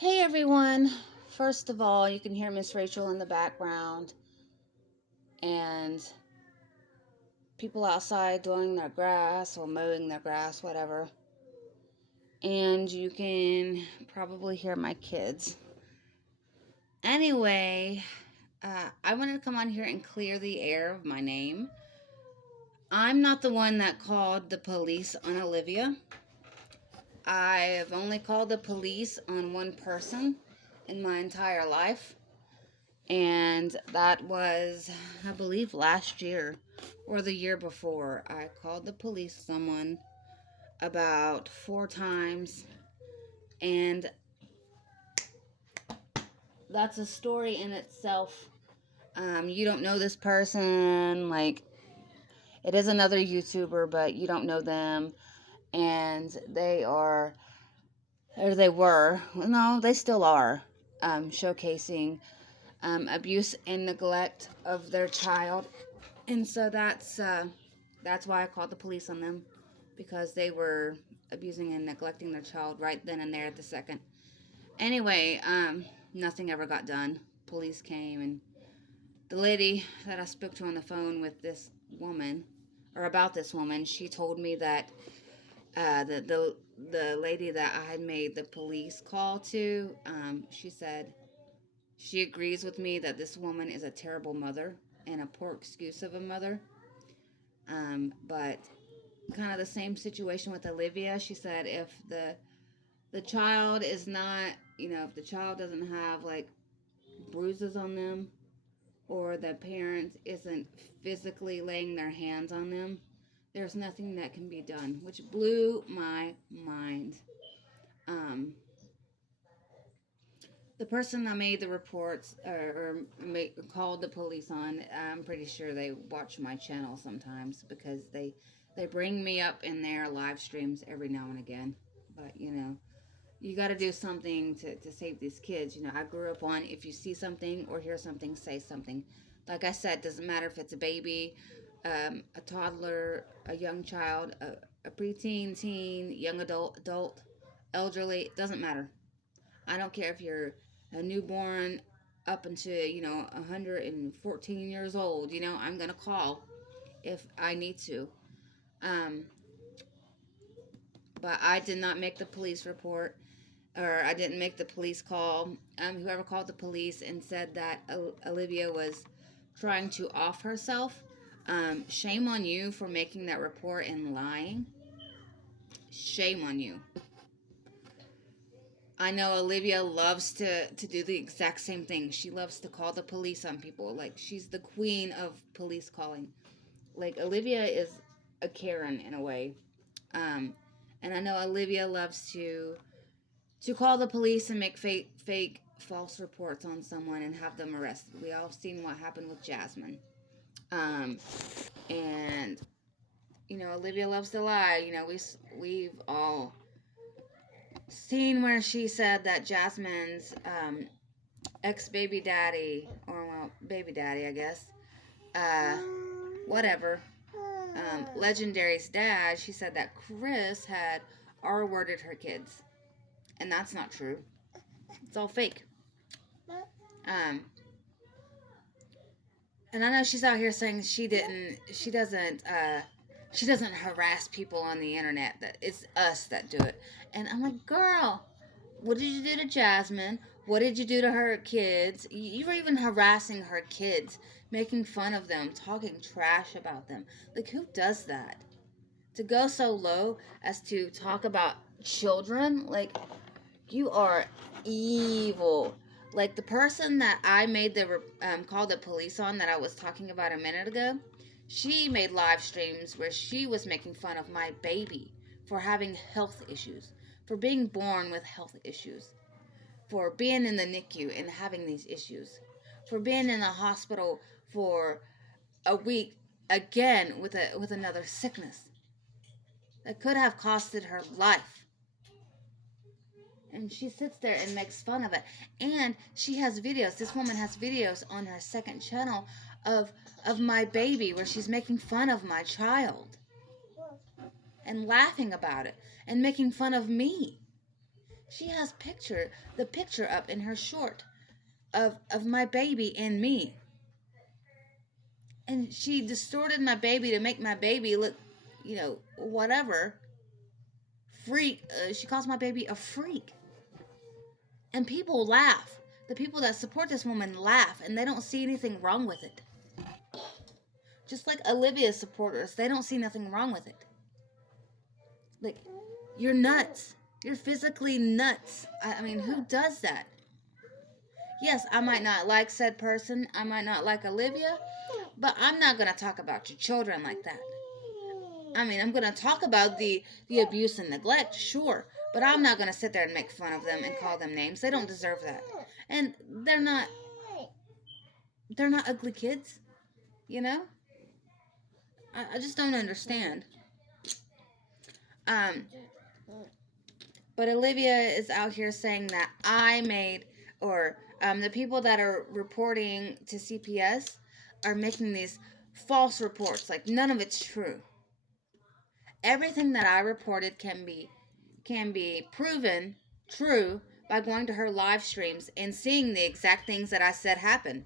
Hey everyone! First of all, you can hear Miss Rachel in the background and people outside doing their grass or mowing their grass, whatever. And you can probably hear my kids. Anyway, I wanted to come on here and clear the air of my name. I'm not the one that called the police on Olivia. I have only called the police on one person in my entire life. And that was, I believe, last year or the year before. I called the police someone about 4 times, and that's a story in itself. You don't know this person, like, it is another YouTuber, but you don't know them, and they are, or they were, no, they still are, showcasing abuse and neglect of their child. And so that's why I called the police on them, because they were abusing and neglecting their child right then and there at the second. Anyway, nothing ever got done. Police came, and the lady that I spoke to on the phone with this woman, or about this woman, she told me that the lady that I had made the police call to, she said she agrees with me that this woman is a terrible mother and a poor excuse of a mother. But kind of the same situation with Olivia. She said if the child is not, if the child doesn't have like bruises on them, or the parent isn't physically laying their hands on them, there's nothing that can be done, which blew my mind. Um, the person I made the reports called the police on, I'm pretty sure they watch my channel sometimes, because they bring me up in their live streams every now and again. But you got to do something to save these kids. I grew up on, if you see something or hear something, say something. Like I said, doesn't matter if it's a baby, a toddler, a young child, a preteen, teen, young adult, elderly. It doesn't matter. I don't care if you're a newborn up until 114 years old. I'm gonna call if I need to. Um, but I did not make the police report, or I didn't make the police call. Whoever called the police and said that Olivia was trying to off herself, shame on you for making that report and lying. Shame on you. I know Olivia loves to do the exact same thing. She loves to call the police on people. Like, she's the queen of police calling. Like, Olivia is a Karen in a way. And I know Olivia loves to call the police and make fake false reports on someone and have them arrested. We all seen what happened with Jasmine. And Olivia loves to lie. We've all seen where she said that Jasmine's ex-baby daddy, or well, baby daddy, I guess, whatever, Legendary's dad, she said that Chris had R-worded her kids. And that's not true. It's all fake. And I know she's out here saying she doesn't harass people on the internet, that it's us that do it. And I'm like, girl, what did you do to Jasmine? What did you do to her kids? You were even harassing her kids, making fun of them, talking trash about them. Like, who does that? To go so low as to talk about children, like, you are evil. Like, the person that I made called the police on, that I was talking about a minute ago, she made live streams where she was making fun of my baby for having health issues, for being born with health issues, for being in the NICU and having these issues, for being in the hospital for a week again with another sickness that could have costed her life. And she sits there and makes fun of it. And she has videos. This woman has videos on her second channel of my baby, where she's making fun of my child and laughing about it and making fun of me. She has the picture up in her short of my baby and me. And she distorted my baby to make my baby look, whatever. Freak. She calls my baby a freak. And people laugh. The people that support this woman laugh, and they don't see anything wrong with it. Just like Olivia's supporters, they don't see nothing wrong with it. Like, you're nuts. You're physically nuts. I mean, who does that? Yes, I might not like said person. I might not like Olivia, but I'm not going to talk about your children like that. I mean, I'm going to talk about the abuse and neglect, sure, but I'm not going to sit there and make fun of them and call them names. They don't deserve that. And they're not ugly kids, you know? I just don't understand. Um, but Olivia is out here saying that I made, or the people that are reporting to CPS are making these false reports. Like, none of it's true. Everything that I reported can be proven true by going to her live streams and seeing the exact things that I said happened,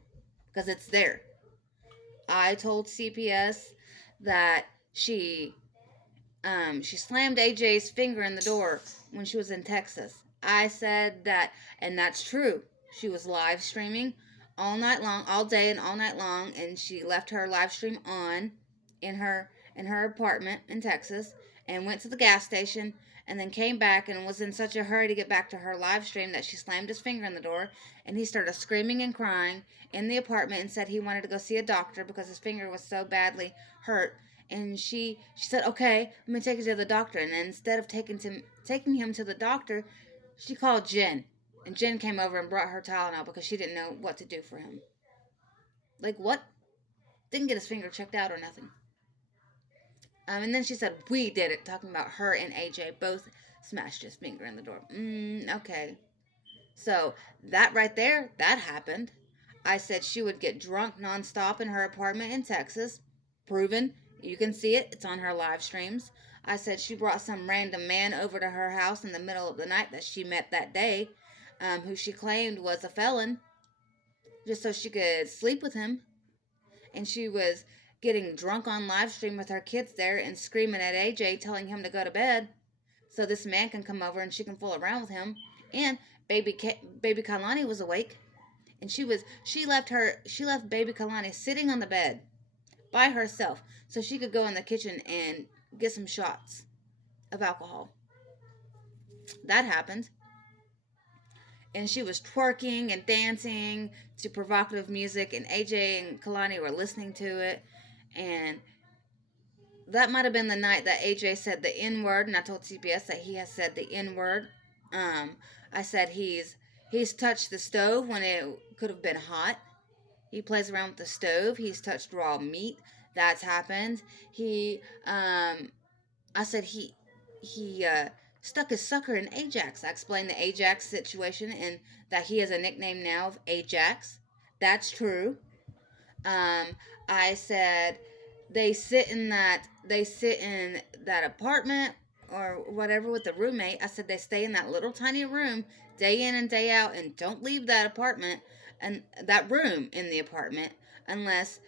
because it's there. I told CPS that she slammed AJ's finger in the door when she was in Texas. I said that, and that's true. She was live streaming all night long, all day and all night long, and she left her live stream on in her apartment in Texas and went to the gas station and then came back and was in such a hurry to get back to her live stream that she slammed his finger in the door, and he started screaming and crying in the apartment and said he wanted to go see a doctor because his finger was so badly hurt. And she said, "Okay, let me take you to the doctor." And instead of taking him to the doctor, she called Jen, and Jen came over and brought her Tylenol because she didn't know what to do for him. Like, what? Didn't get his finger checked out or nothing. And then she said, "We did it," talking about her and AJ both smashed his finger in the door. Okay. So that right there, that happened. I said she would get drunk nonstop in her apartment in Texas. Proven. You can see it. It's on her live streams. I said she brought some random man over to her house in the middle of the night that she met that day, who she claimed was a felon, just so she could sleep with him. And she was getting drunk on live stream with her kids there and screaming at AJ, telling him to go to bed so this man can come over and she can fool around with him. And baby Kalani was awake, and she left baby Kalani sitting on the bed by herself so she could go in the kitchen and get some shots of alcohol. That happened. And she was twerking and dancing to provocative music, and AJ and Kalani were listening to it. And that might have been the night that AJ said the N word, and I told CPS that he has said the N word. I said he's touched the stove when it could have been hot. He plays around with the stove. He's touched raw meat. That's happened. I said he stuck his sucker in Ajax. I explained the Ajax situation and that he has a nickname now of Ajax. That's true. Um, I said they sit in that apartment or whatever with the roommate. I said they stay in that little tiny room day in and day out and don't leave that apartment and that room in the apartment unless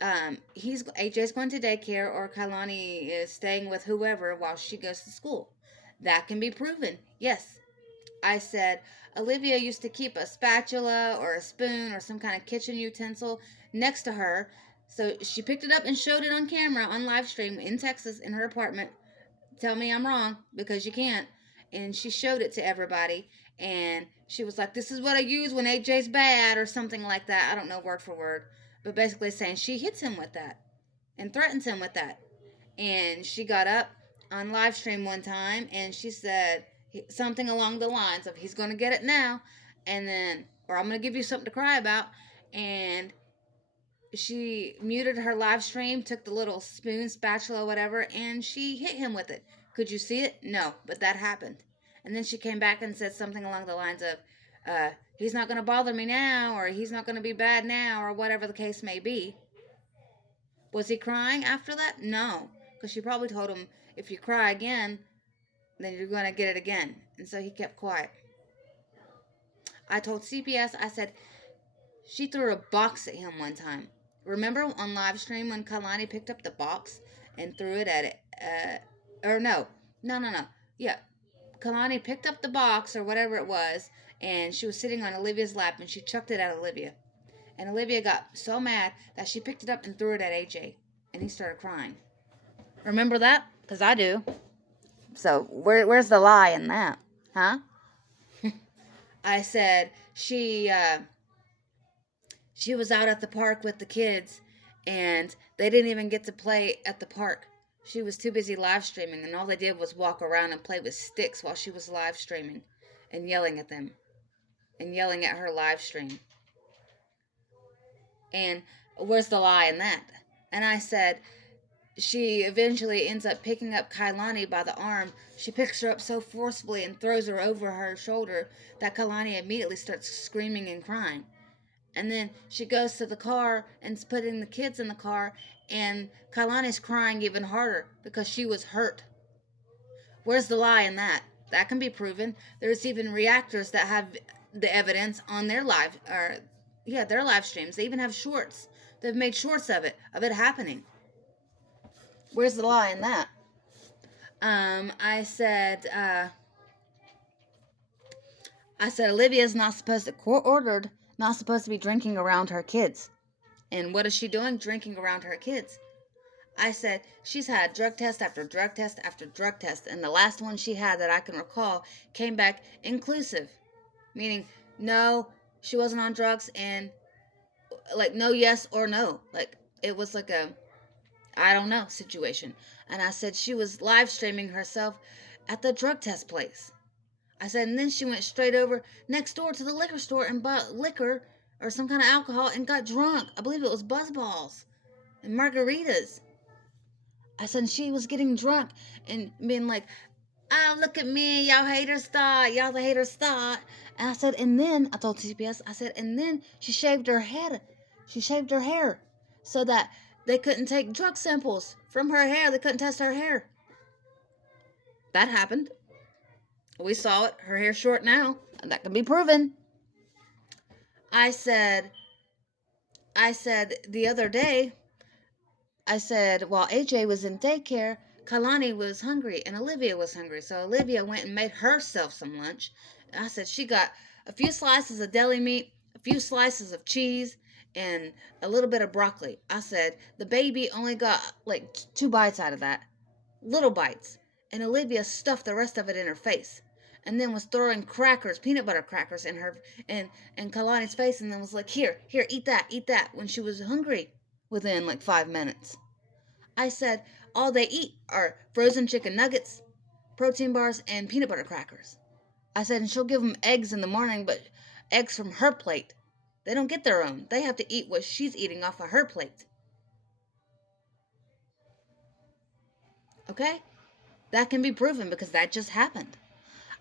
AJ's going to daycare or Kailani is staying with whoever while she goes to school. That can be proven. Yes. I said Olivia used to keep a spatula or a spoon or some kind of kitchen utensil next to her. So she picked it up and showed it on camera on live stream in Texas in her apartment. Tell me I'm wrong because you can't. And she showed it to everybody. And she was like, "This is what I use when AJ's bad," or something like that. I don't know word for word. But basically saying she hits him with that and threatens him with that. And she got up on live stream one time and she said something along the lines of, "He's going to get it now," and then, or "I'm going to give you something to cry about." And she muted her live stream, took the little spoon, spatula, whatever, and she hit him with it. Could you see it? No, but that happened. And then she came back and said something along the lines of, "He's not going to bother me now," or "He's not going to be bad now," or whatever the case may be. Was he crying after that? No, because she probably told him, "If you cry again, then you're going to get it again." And so he kept quiet. I told CPS, I said, she threw a box at him one time. Remember on live stream when Kalani picked up the box and threw it at it? Or no. No, no, no. Yeah. Kalani picked up the box or whatever it was, and she was sitting on Olivia's lap, and she chucked it at Olivia. And Olivia got so mad that she picked it up and threw it at AJ, and he started crying. Remember that? Because I do. So where's the lie in that? Huh? I said she was out at the park with the kids, and they didn't even get to play at the park. She was too busy live streaming, and all they did was walk around and play with sticks while she was live streaming and yelling at them and yelling at her live stream. And where's the lie in that? And I said, she eventually ends up picking up Kailani by the arm. She picks her up so forcefully and throws her over her shoulder that Kailani immediately starts screaming and crying. And then she goes to the car and's putting the kids in the car, and Kailani's crying even harder because she was hurt. Where's the lie in that? That can be proven. There's even reactors that have the evidence on their their live streams. They even have shorts. They've made shorts of it happening. Where's the lie in that? I said Olivia's not supposed to, court ordered, not supposed to be drinking around her kids. And what is she doing? Drinking around her kids. I said she's had drug test after drug test after drug test, and the last one she had that I can recall came back inclusive, meaning no, she wasn't on drugs, and like no, yes or no. Like it was like a I don't know situation. And I said she was live streaming herself at the drug test place. I said, and then she went straight over next door to the liquor store and bought liquor or some kind of alcohol and got drunk. I believe it was Buzzballs and margaritas. I said, she was getting drunk and being like, oh, look at me, y'all haters thought, y'all the haters thought. And I said, and then, I told CPS, I said, and then she shaved her head. She shaved her hair so that they couldn't take drug samples from her hair. They couldn't test her hair. That happened. We saw it. Her hair's short now. And that can be proven. I said the other day, I said, while AJ was in daycare, Kalani was hungry and Olivia was hungry. So Olivia went and made herself some lunch. I said she got a few slices of deli meat, a few slices of cheese, and a little bit of broccoli. I said the baby only got like 2 bites out of that. Little bites. And Olivia stuffed the rest of it in her face. And then was throwing crackers, peanut butter crackers, in her and Kalani's face, and then was like, here, eat that, when she was hungry within like 5 minutes. I said all they eat are frozen chicken nuggets, protein bars, and peanut butter crackers. I said, and she'll give them eggs in the morning, but eggs from her plate. They don't get their own. They have to eat what she's eating off of her plate. Okay? That can be proven because that just happened.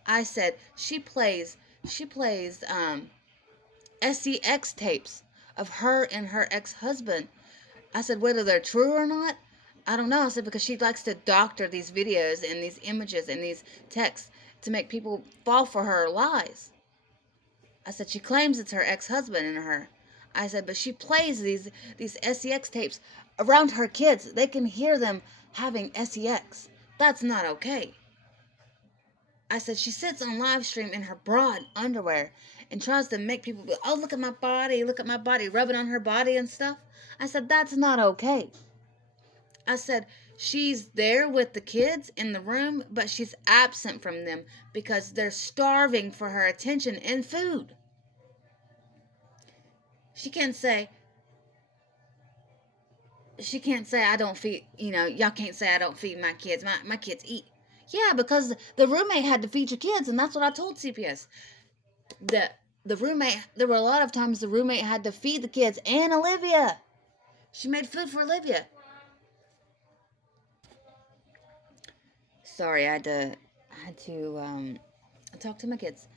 I said she plays SEX tapes of her and her ex-husband. I said whether they're true or not, I don't know. I said because she likes to doctor these videos and these images and these texts to make people fall for her lies. I said she claims it's her ex-husband and her. I said but she plays these SEX tapes around her kids. They can hear them having SEX. That's not okay. I said she sits on live stream in her bra and underwear and tries to make people go, oh, look at my body, rubbing on her body and stuff. I said, that's not okay. I said, she's there with the kids in the room, but she's absent from them because they're starving for her attention and food. She can't say, I don't feed, y'all can't say I don't feed my kids. My kids eat. Yeah, because the roommate had to feed your kids, and that's what I told CPS. The roommate, there were a lot of times the roommate had to feed the kids and Olivia. She made food for Olivia. Sorry, I had to talk to my kids.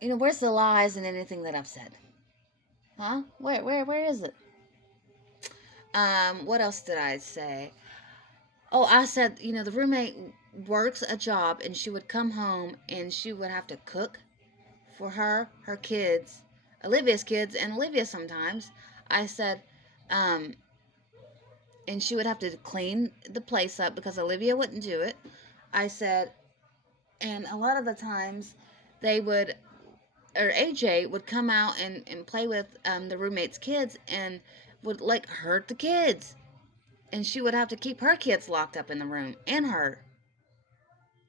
Where's the lies in anything that I've said? Huh? Where is it? What else did I say? Oh, I said, the roommate works a job, and she would come home and she would have to cook for her kids, Olivia's kids, and Olivia sometimes. I said, um, and she would have to clean the place up because Olivia wouldn't do it. I said, and a lot of the times they would, or AJ would come out and play with the roommate's kids and would like hurt the kids. And she would have to keep her kids locked up in the room and her.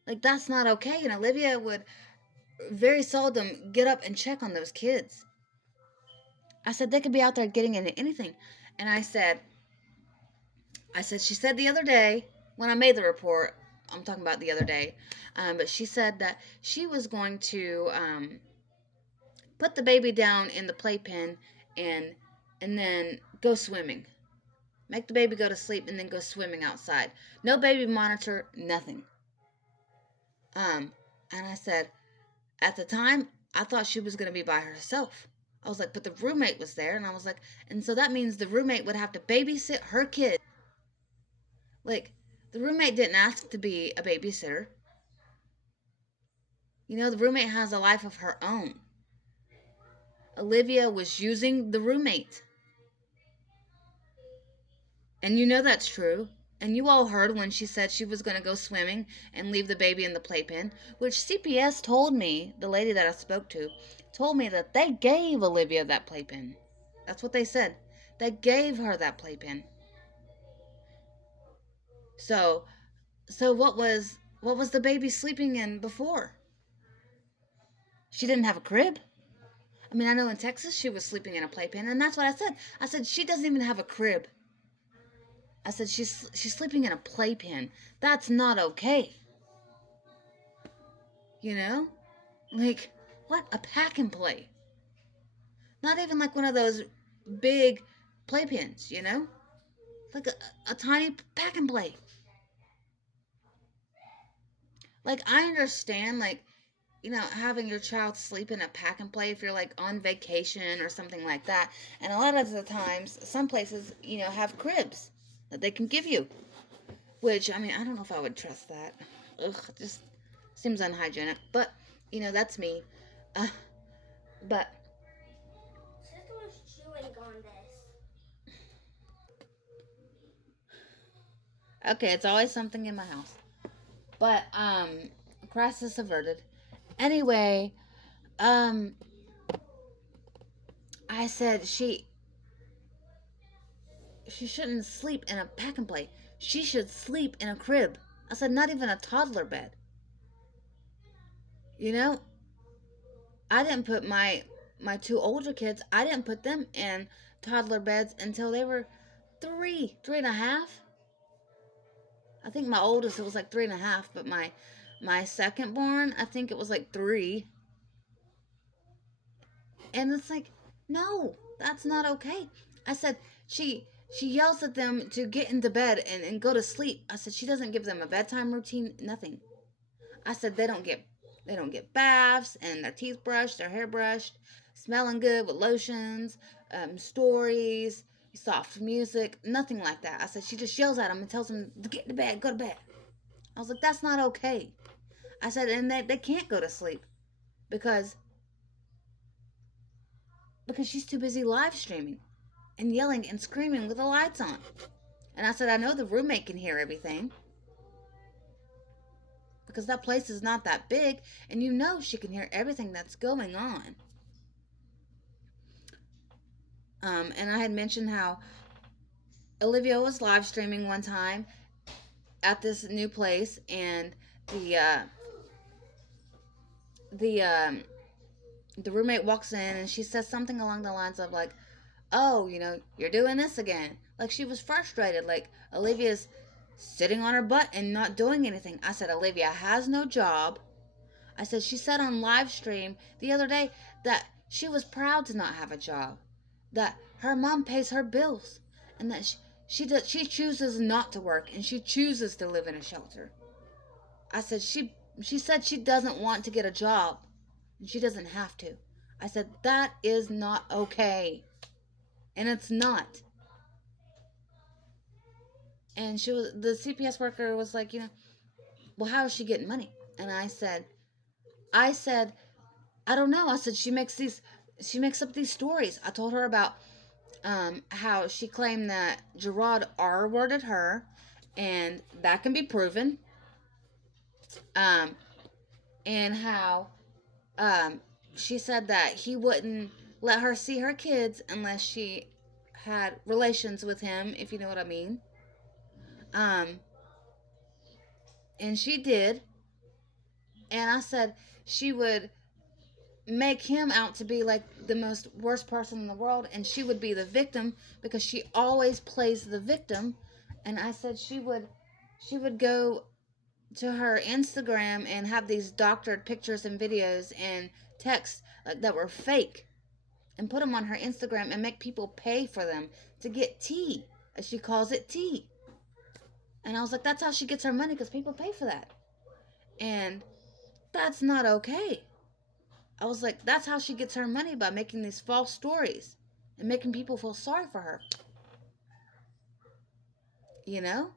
Like, that's not okay. And Olivia would very seldom get up and check on those kids. I said, they could be out there getting into anything. And I said, she said the other day when I made the report, I'm talking about the other day, but she said that she was going to put the baby down in the playpen and and then go swimming. Make the baby go to sleep and then go swimming outside. No baby monitor, nothing. Um, and I said, at the time, I thought she was going to be by herself. I was like, but the roommate was there. And I was like, and so that means the roommate would have to babysit her kid. Like, the roommate didn't ask to be a babysitter. You know, the roommate has a life of her own. Olivia was using the roommate. And you know that's true. And you all heard when she said she was going to go swimming and leave the baby in the playpen, which CPS told me, the lady that I spoke to, told me that they gave Olivia that playpen. That's what they said. They gave her that playpen. So, so what was the baby sleeping in before? She didn't have a crib. I mean, I know in Texas she was sleeping in a playpen, and that's what I said. I said she doesn't even have a crib. I said she's sleeping in a playpen. That's not okay. You know? Like, what? A pack and play. Not even like one of those big playpens, you know? Like a tiny pack and play. Like, I understand, like, having your child sleep in a pack and play if you're like on vacation or something like that. And a lot of the times, some places, have cribs that they can give you. Which, I mean, I don't know if I would trust that. Ugh, just seems unhygienic. But, that's me. Uh, but Sister was chewing on this. okay, it's always something in my house. But crisis averted. Anyway, um I said she shouldn't sleep in a pack and play. She should sleep in a crib. I said not even a toddler bed. You know, I didn't put my two older kids, I didn't put them in toddler beds until they were three and a half. I think my oldest, it was like 3.5, but my second born, I think it was like 3. And it's like, no, that's not okay. I said, she yells at them to get into bed and go to sleep. I said she doesn't give them a bedtime routine, nothing. I said they don't get baths and their teeth brushed, their hair brushed, smelling good with lotions, stories, soft music, nothing like that. I said she just yells at them and tells them to get to bed, go to bed. I was like, that's not okay. I said, and they can't go to sleep because she's too busy live streaming and yelling and screaming with the lights on. And I said, I know the roommate can hear everything because that place is not that big, and she can hear everything that's going on. And I had mentioned how Olivia was live streaming one time at this new place, and the uh, the the roommate walks in and she says something along the lines of like, "Oh, you're doing this again." Like she was frustrated. Like Olivia's sitting on her butt and not doing anything. I said, Olivia has no job. I said, she said on live stream the other day that she was proud to not have a job, that her mom pays her bills, and that she chooses not to work and she chooses to live in a shelter. I said she said she doesn't want to get a job and she doesn't have to. I said that is not okay, and it's not. And the CPS worker was like, well, how is she getting money? And I said, I don't know. I said, she makes up these stories. I told her about how she claimed that Gerard R-worded her, and that can be proven. Um, and how um, she said that he wouldn't let her see her kids unless she had relations with him, if you know what I mean. Um, and she did. And I said she would make him out to be like the most worst person in the world, and she would be the victim because she always plays the victim. And I said she would go to her Instagram and have these doctored pictures and videos and texts like that were fake, and put them on her Instagram and make people pay for them to get tea, as she calls it, tea. And I was like, that's how she gets her money, because people pay for that. And that's not okay. I was like, that's how she gets her money, by making these false stories and making people feel sorry for her. You know?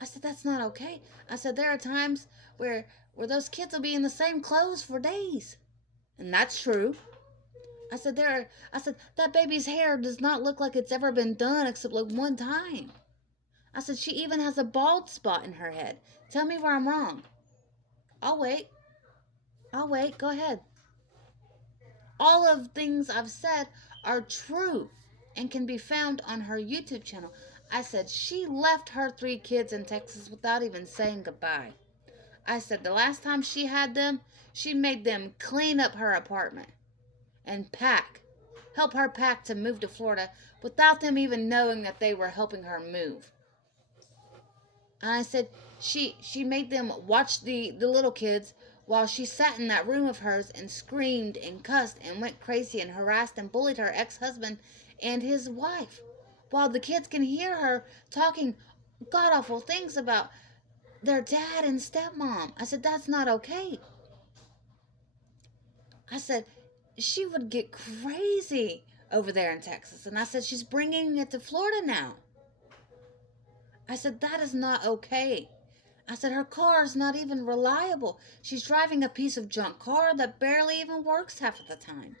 I said, that's not okay. I said, there are times where those kids will be in the same clothes for days. And that's true. I said, that baby's hair does not look like it's ever been done except like one time. I said, she even has a bald spot in her head. Tell me where I'm wrong. I'll wait. I'll wait. Go ahead. All of things I've said are true and can be found on her YouTube channel. I said she left her 3 kids in Texas without even saying goodbye. I said the last time she had them, she made them clean up her apartment and pack. Help her pack to move to Florida without them even knowing that they were helping her move. And I said she made them watch the little kids while she sat in that room of hers and screamed and cussed and went crazy and harassed and bullied her ex-husband and his wife, while the kids can hear her talking god awful things about their dad and stepmom. I said, that's not okay. I said, she would get crazy over there in Texas. And I said, she's bringing it to Florida now. I said, that is not okay. I said, her car is not even reliable. She's driving a piece of junk car that barely even works half of the time.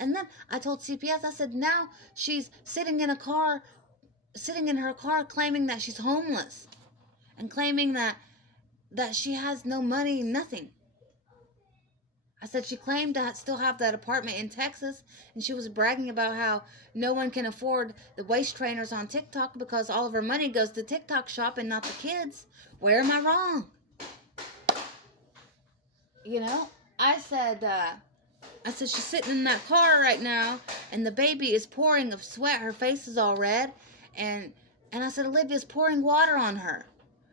And then I told CPS, I said, now she's sitting in her car claiming that she's homeless and claiming that she has no money, nothing. I said she claimed to still have that apartment in Texas, and she was bragging about how no one can afford the waist trainers on TikTok because all of her money goes to TikTok shop and not the kids. Where am I wrong? You know, I said she's sitting in that car right now, and the baby is pouring of sweat. Her face is all red, and I said Olivia's pouring water on her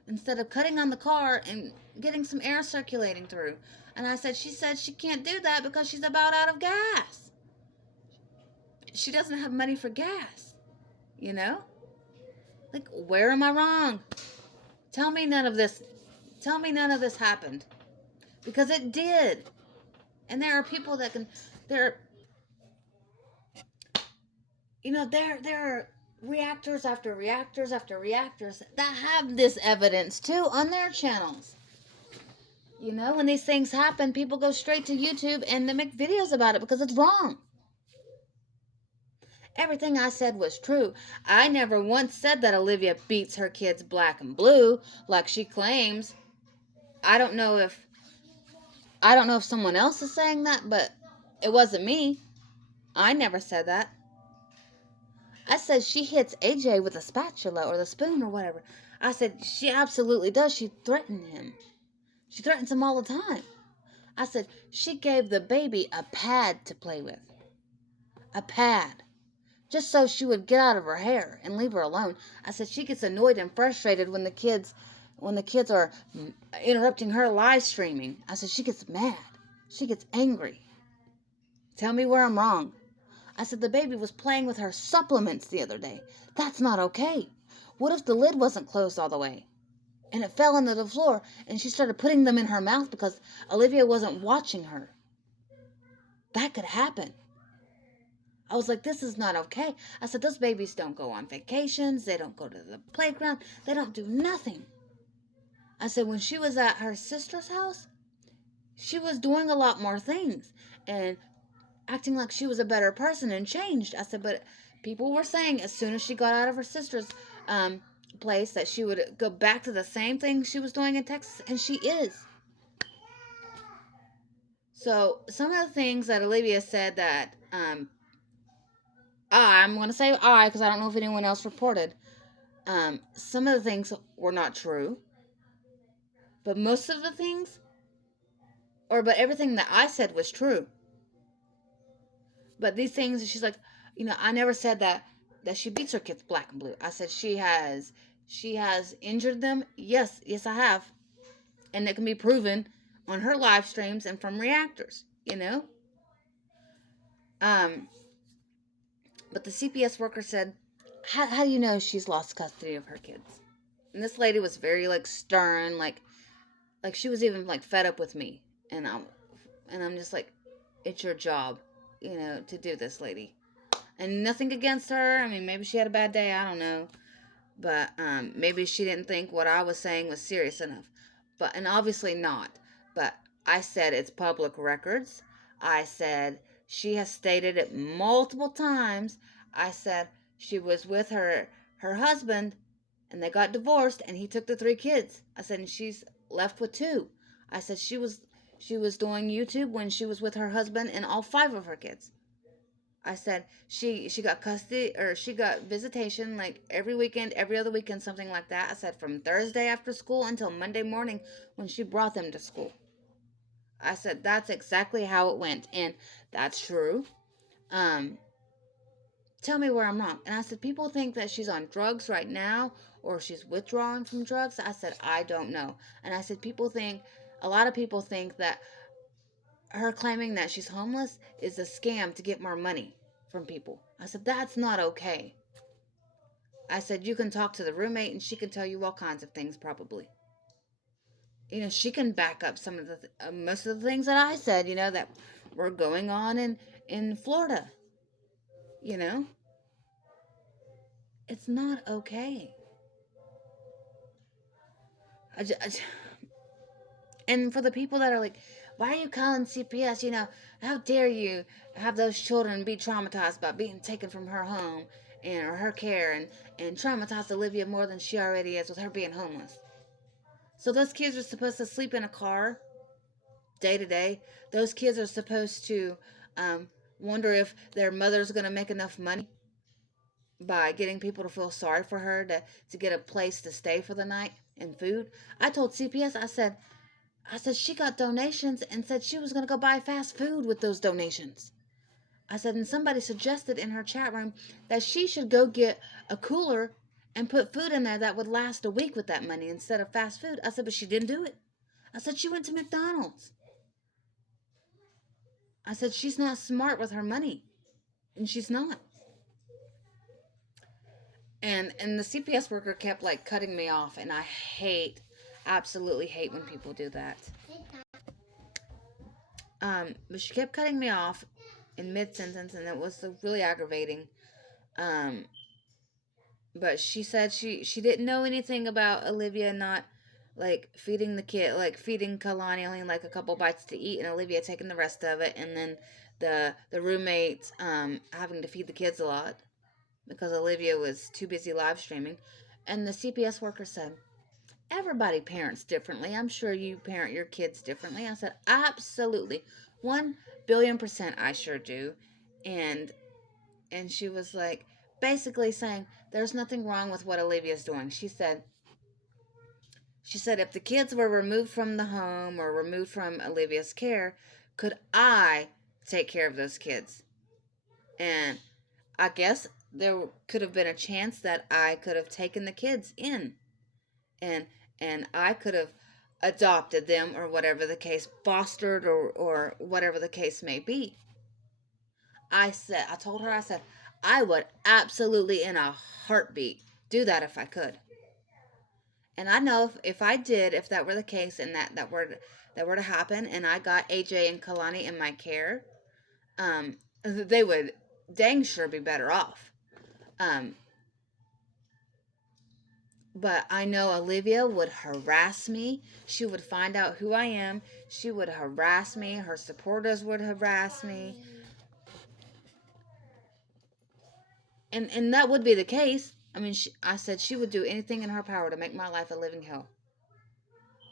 instead of cutting on the car and getting some air circulating through. And I said she can't do that because she's about out of gas. She doesn't have money for gas. You know, like, where am I wrong? Tell me none of this. Tell me none of this happened, because it did. And there are people that can. There there are reactors after reactors after reactors that have this evidence too on their channels. You know, when these things happen, people go straight to YouTube and they make videos about it because it's wrong. Everything I said was true. I never once said that Olivia beats her kids black and blue like she claims. I don't know if someone else is saying that, but it wasn't me. I never said that. I said she hits AJ with a spatula or the spoon or whatever. I said she absolutely does. She threatened him. She threatens him all the time. I said she gave the baby a pad to play with. A pad. Just so she would get out of her hair and leave her alone. I said she gets annoyed and frustrated when the kids are interrupting her live streaming. I said she gets mad. She gets angry. Tell me where I'm wrong. I said the baby was playing with her supplements the other day. That's not okay. What if the lid wasn't closed all the way and it fell into the floor and she started putting them in her mouth because Olivia wasn't watching her? That could happen. I was like, this is not okay. I said, those babies don't go on vacations. They don't go to the playground. They don't do nothing. I said, when she was at her sister's house, she was doing a lot more things and acting like she was a better person and changed. I said, but people were saying as soon as she got out of her sister's um, place that she would go back to the same thing she was doing in Texas, and she is. So some of the things that Olivia said that I'm going to say I because I don't know if anyone else reported. Some of the things were not true, but most of the things, but everything that I said was true. But these things, she's like, I never said that she beats her kids black and blue. I said she has injured them. Yes, I have, and it can be proven on her live streams and from reactors. Um, but the CPS worker said, how do you know she's lost custody of her kids? And this lady was very like stern, like she was even like fed up with me, and I'm just like, it's your job, to do this, lady. And nothing against her. I mean, maybe she had a bad day. I don't know. But maybe she didn't think what I was saying was serious enough. And obviously not. But I said it's public records. I said she has stated it multiple times. I said she was with her husband and they got divorced and he took the 3 kids. I said, and she's left with 2. I said she was doing YouTube when she was with her husband and all 5 of her kids. I said she got custody, or she got visitation like every weekend, every other weekend, something like that. I said from Thursday after school until Monday morning when she brought them to school. I said that's exactly how it went, and that's true. Um, Tell me where I'm wrong. And I said people think that she's on drugs right now or she's withdrawing from drugs. I said I don't know. And I said a lot of people think that her claiming that she's homeless is a scam to get more money from people. I said, that's not okay. I said, you can talk to the roommate and she can tell you all kinds of things, probably. She can back up some of most of the things that I said, that were going on in Florida. You know, it's not okay. And for the people that are like, why are you calling CPS? How dare you have those children be traumatized by being taken from her home or her care and traumatized Olivia more than she already is with her being homeless. So those kids are supposed to sleep in a car day to day. Those kids are supposed to um, wonder if their mother's going to make enough money by getting people to feel sorry for her to get a place to stay for the night and food. I told CPS, I said she got donations and said she was going to go buy fast food with those donations. I said, and somebody suggested in her chat room that she should go get a cooler and put food in there that would last a week with that money instead of fast food. I said, but she didn't do it. I said, she went to McDonald's. I said, she's not smart with her money. And she's not. And the CPS worker kept like cutting me off. And I absolutely hate when people do that. But she kept cutting me off in mid sentence, and it was really aggravating. Um, but she said she didn't know anything about Olivia not like feeding the kid, like feeding Kalani only like a couple bites to eat, and Olivia taking the rest of it, and then the roommates having to feed the kids a lot because Olivia was too busy live streaming. And the CPS worker said, everybody parents differently. I'm sure you parent your kids differently. I said, absolutely. 1 billion% I sure do. And she was like basically saying there's nothing wrong with what Olivia's doing. She said if the kids were removed from the home or removed from Olivia's care, could I take care of those kids? And I guess there could have been a chance that I could have taken the kids in and I could have adopted them or whatever the case, fostered or whatever the case may be. I told her, I said, I would absolutely in a heartbeat do that if I could. And I know if that were the case and that were to happen and I got AJ and Kalani in my care, they would dang sure be better off. Um, But I know Olivia would harass me. She would find out who I am. She would harass me. Her supporters would harass me. And that would be the case. I mean, I said she would do anything in her power to make my life a living hell,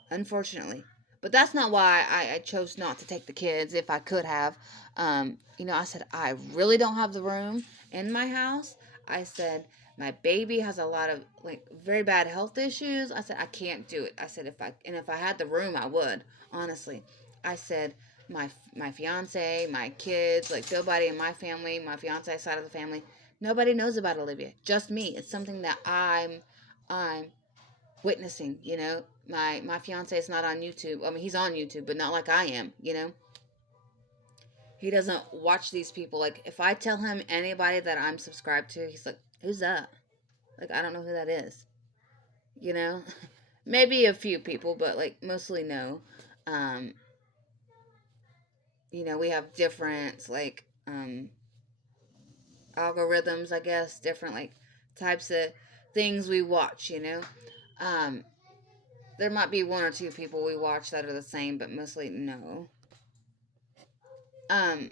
unfortunately. But that's not why I chose not to take the kids if I could have. I said, I really don't have the room in my house. I said, my baby has a lot of like very bad health issues. I said, I can't do it. I said, if I had the room, I would, honestly. I said, my fiance, my kids, like nobody in my family, my fiance side of the family, nobody knows about Olivia. Just me. It's something that I'm witnessing. My fiance is not on YouTube. I mean, he's on YouTube, but not like I am. He doesn't watch these people. Like if I tell him anybody that I'm subscribed to, he's like, who's that? Like, I don't know who that is. you know Maybe a few people, but like mostly no. um we have different like algorithms, I guess, different like types of things we watch. um there might be one or two people we watch that are the same, but mostly no. um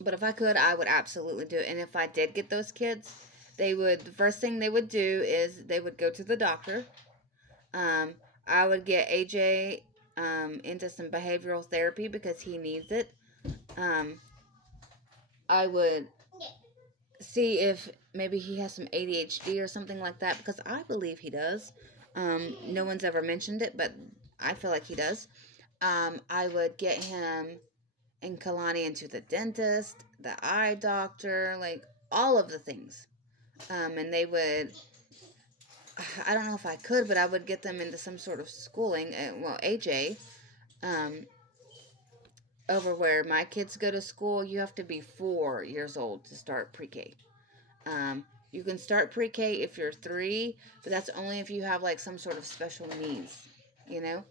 but if I could, I would absolutely do it. And if I did get those kids, the first thing they would do is they would go to the doctor. um I would get AJ into some behavioral therapy because he needs it. um I would see if maybe he has some ADHD or something like that, because I believe he does. No one's ever mentioned it, but I feel like he does. I would get him and Kalani into the dentist, the eye doctor, like all of the things. And they would, I don't know if I could, but I would get them into some sort of schooling. Well, AJ, um, over where my kids go to school, you have to be 4 years old to start pre K. You can start pre K if you're 3, but that's only if you have like some sort of special needs, you know?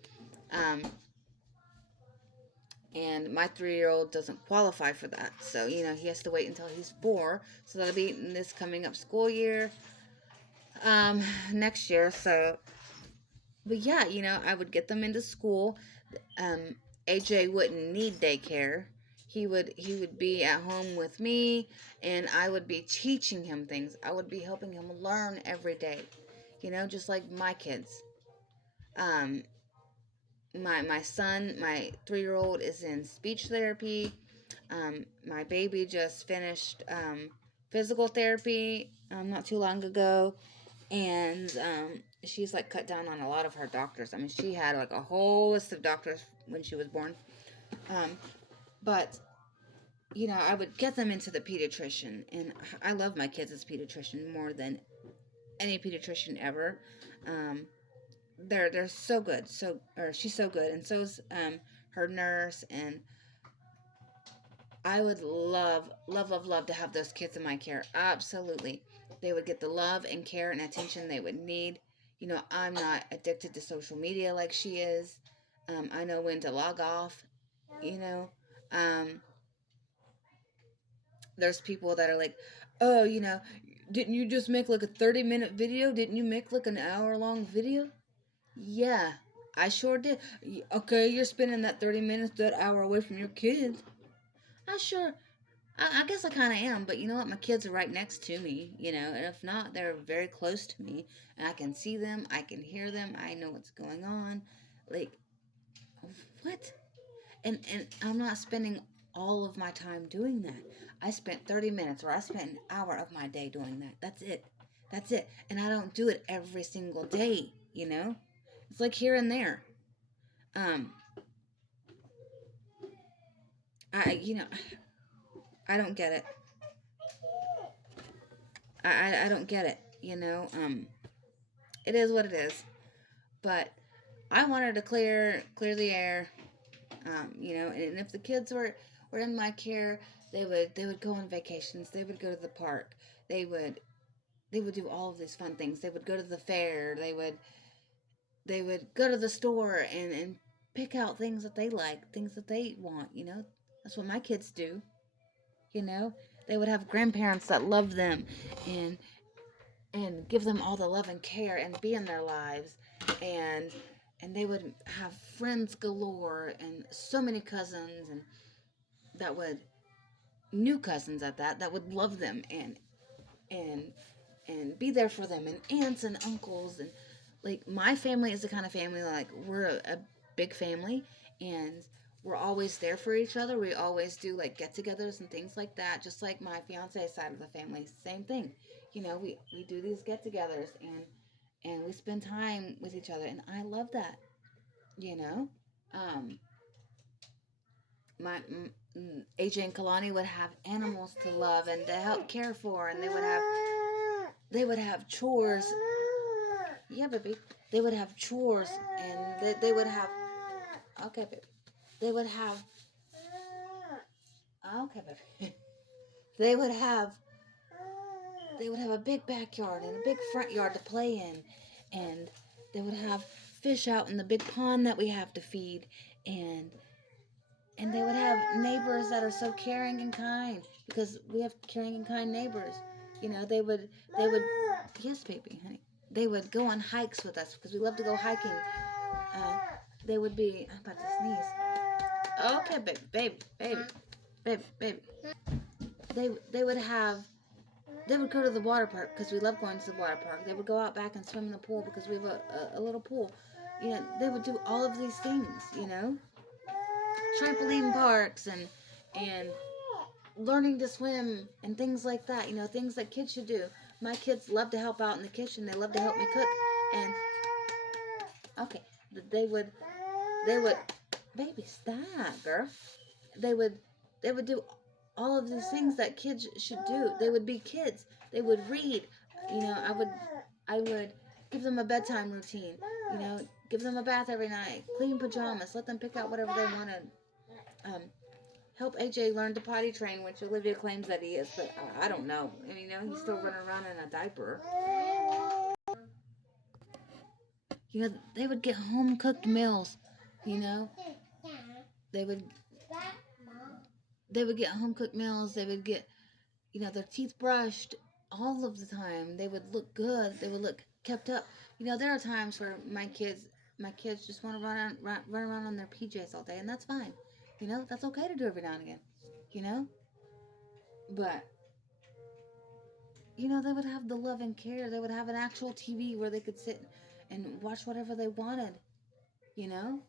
Um, and my 3-year old doesn't qualify for that. So, he has to wait until he's 4. So that'll be in this coming up school year, um, next year. So, but yeah, I would get them into school. Um, AJ wouldn't need daycare. He would be at home with me, and I would be teaching him things. I would be helping him learn every day. Just like my kids. Um, my son, my 3-year old, is in speech therapy. My baby just finished physical therapy not too long ago, and she's like cut down on a lot of her doctors. I mean, she had like a whole list of doctors when she was born. Um, but I would get them into the pediatrician, and I love my kids as pediatrician more than any pediatrician ever. Um, they're so good. Or she's so good, and so's her nurse. And I would love, love, love, love to have those kids in my care. Absolutely, they would get the love and care and attention they would need. I'm not addicted to social media like she is. I know when to log off. You know, um, there's people that are like, oh, didn't you just make like a 30-minute video? Didn't you make like an hour-long video? Yeah, I sure did. Okay, you're spending that 30 minutes, that hour away from your kids. I sure, I guess I kind of am, but you know what? My kids are right next to me, and if not, they're very close to me, and I can see them, I can hear them, I know what's going on. Like, what? And I'm not spending all of my time doing that. I spent 30 minutes or I spent an hour of my day doing that. That's it. That's it. And I don't do it every single day. It's like here and there. Um I you know, I don't get it. I don't get it. It is what it is. But I wanted to clear the air. And if the kids were in my care, they would go on vacations, they would go to the park, they would do all of these fun things. They would go to the fair, they would go to the store and pick out things that they like, things that they want. That's what my kids do. you know they would have grandparents that loved them, and and give them all the love and care and be in their lives, and they would have friends galore and so many cousins, and that would new cousins at that would love them and be there for them, and aunts and uncles. And like, my family is the kind of family, like, we're a big family, and we're always there for each other. We always do like get-togethers and things like that, just like my fiance's side of the family, same thing. We do these get-togethers, and we spend time with each other, and I love that. you know um my AJ and Kalani would have animals to love and to help care for, and they would have chores. Yeah, baby. They would have chores, and they would have. Okay, baby. They would have. Okay, baby. They would have. They would have a big backyard and a big front yard to play in, and they would have fish out in the big pond that we have to feed, and they would have neighbors that are so caring and kind, because we have caring and kind neighbors. They would yes, baby, honey. They would go on hikes with us because we love to go hiking. They would be. I'm about to sneeze. Okay, baby. They would have. They would go to the water park because we love going to the water park. They would go out back and swim in the pool because we have a little pool. They would do all of these things. Trampoline parks, and learning to swim and things like that. Things that kids should do. My kids love to help out in the kitchen. They love to help me cook. And okay, they would, baby, stop, girl. They would do all of these things that kids should do. They would be kids. They would read. I would give them a bedtime routine. Give them a bath every night. Clean pajamas. Let them pick out whatever they wanted. Um, Help AJ learn to potty train, which Olivia claims that he is, but I don't know. He's still running around in a diaper. They would get home cooked meals. You know, they would get home cooked meals. They would get their teeth brushed all of the time. They would look good. They would look kept up. There are times where my kids just want to run around on their PJs all day, and that's fine. That's okay to do every now and again. You know, but they would have the love and care. They would have an actual TV where they could sit and watch whatever they wanted. You know,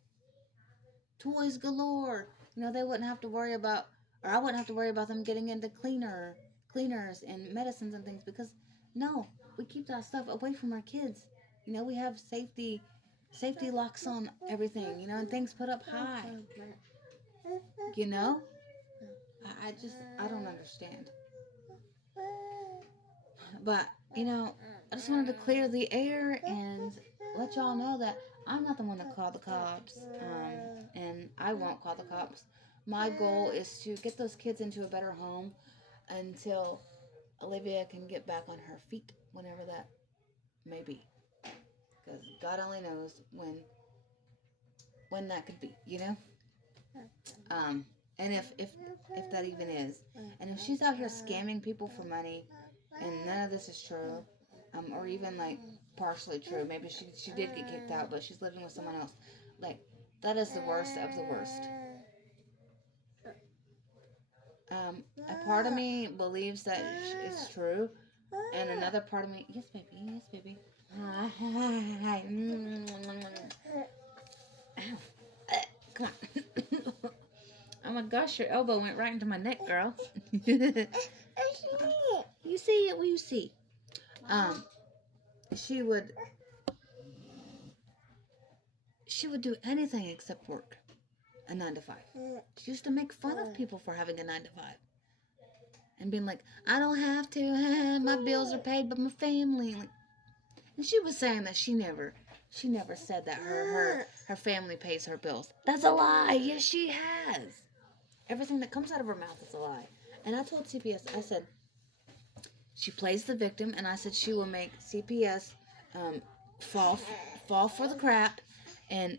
toys galore. They wouldn't have to worry about, or I wouldn't have to worry about them getting into cleaners and medicines and things, because no, we keep that stuff away from our kids. We have safety locks on everything. And things put up high. You know, I don't understand. But, I just wanted to clear the air and let y'all know that I'm not the one that called the cops. And I won't call the cops. My goal is to get those kids into a better home until Olivia can get back on her feet, whenever that may be. Because God only knows when that could be. And if that even is. And if she's out here scamming people for money, and none of this is true, or even like partially true, maybe she did get kicked out, but she's living with someone else. Like, that is the worst of the worst. A part of me believes that it's true, and another part of me, yes, baby. Hi. Ow. Come on. Oh my gosh, your elbow went right into my neck, girl. You see it? What do you see? She would do anything except work a 9 to 5. She used to make fun of people for having a 9 to 5 and being like, I don't have to. My bills are paid by my family. And she was saying that she never said that her family pays her bills. That's a lie. Yes, she has. Everything that comes out of her mouth is a lie. And I told CPS, I said, she plays the victim, and I said she will make CPS fall for the crap, and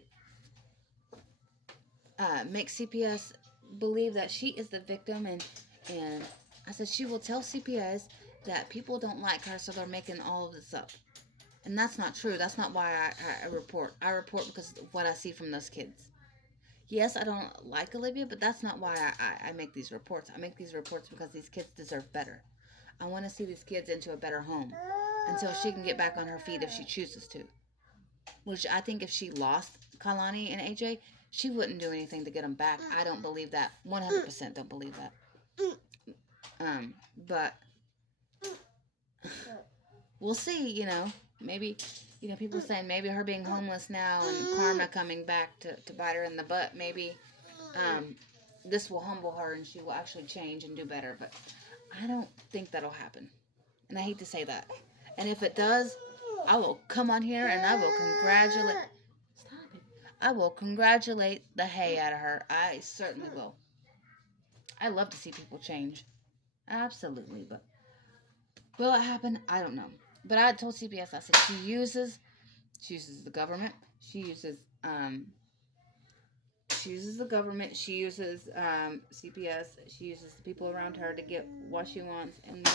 make CPS believe that she is the victim, and I said she will tell CPS that people don't like her, so they're making all of this up. And that's not true. That's not why I report. I report because of what I see from those kids. Yes, I don't like Olivia, but that's not why I make these reports. I make these reports because these kids deserve better. I want to see these kids into a better home until she can get back on her feet if she chooses to. Which I think if she lost Kalani and AJ, she wouldn't do anything to get them back. I don't believe that. 100% don't believe that. But we'll see, maybe, people saying maybe her being homeless now and karma coming back to bite her in the butt, maybe this will humble her and she will actually change and do better. But I don't think that'll happen. And I hate to say that. And if it does, I will come on here and I will congratulate. Stop it. I will congratulate the hay out of her. I certainly will. I love to see people change. Absolutely. But will it happen? I don't know. But I told CPS, I said she uses the government. She uses the government. She uses CPS. She uses the people around her to get what she wants and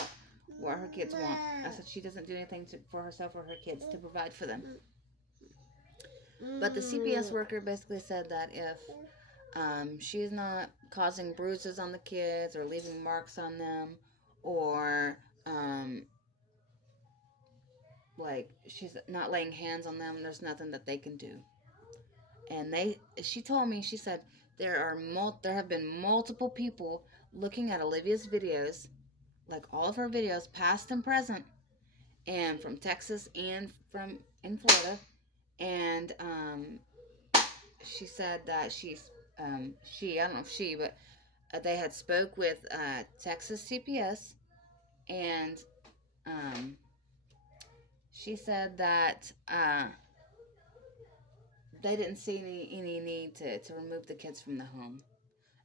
what her kids want. I said she doesn't do anything for herself or her kids to provide for them. But the CPS worker basically said that if she's not causing bruises on the kids or leaving marks on them, or like she's not laying hands on them, there's nothing that they can do. And she told me, she said there have been multiple people looking at Olivia's videos, like all of her videos, past and present, and from Texas and from in Florida, and she said that I don't know if but they had spoke with Texas CPS, and um, she said that they didn't see any need to remove the kids from the home.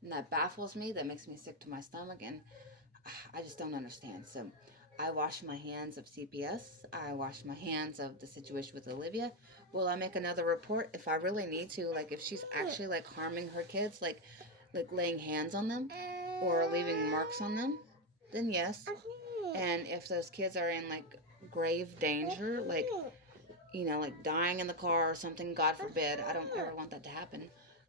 And that baffles me. That makes me sick to my stomach. And I just don't understand. So I wash my hands of CPS. I wash my hands of the situation with Olivia. Will I make another report if I really need to? Like if she's actually like harming her kids, like laying hands on them or leaving marks on them, then yes. And if those kids are in like grave danger, like like dying in the car or something, God forbid, I don't ever want that to happen.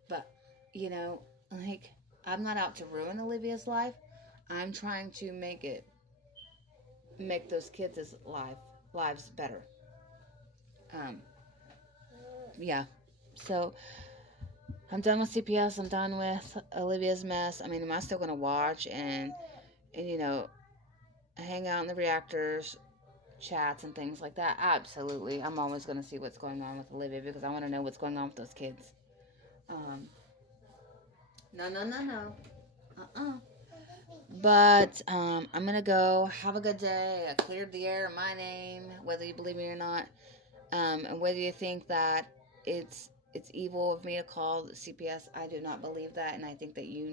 But, you know, like, I'm not out to ruin Olivia's life. I'm trying to make those kids' lives better. Um, yeah. So, I'm done with CPS. I'm done with Olivia's mess. I mean, am I still going to watch and, hang out in the reactors, chats and things like that? Absolutely. I'm always going to see what's going on with Olivia because I want to know what's going on with those kids. Um, no, no, no, no. Uh-uh. But I'm gonna go. Have a good day. I cleared the air in my name, whether you believe me or not, and whether you think that it's evil of me to call the CPS. I do not believe that, and I think that you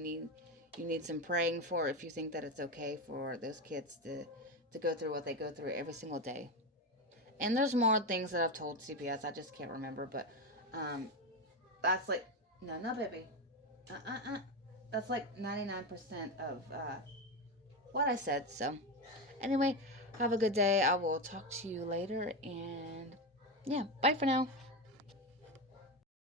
need some praying for if you think that it's okay for those kids to go through what they go through every single day. And there's more things that I've told CPS. I just can't remember, but um, that's like no, no, baby. That's like 99% of what I said. So, anyway, have a good day. I will talk to you later. And yeah, bye for now.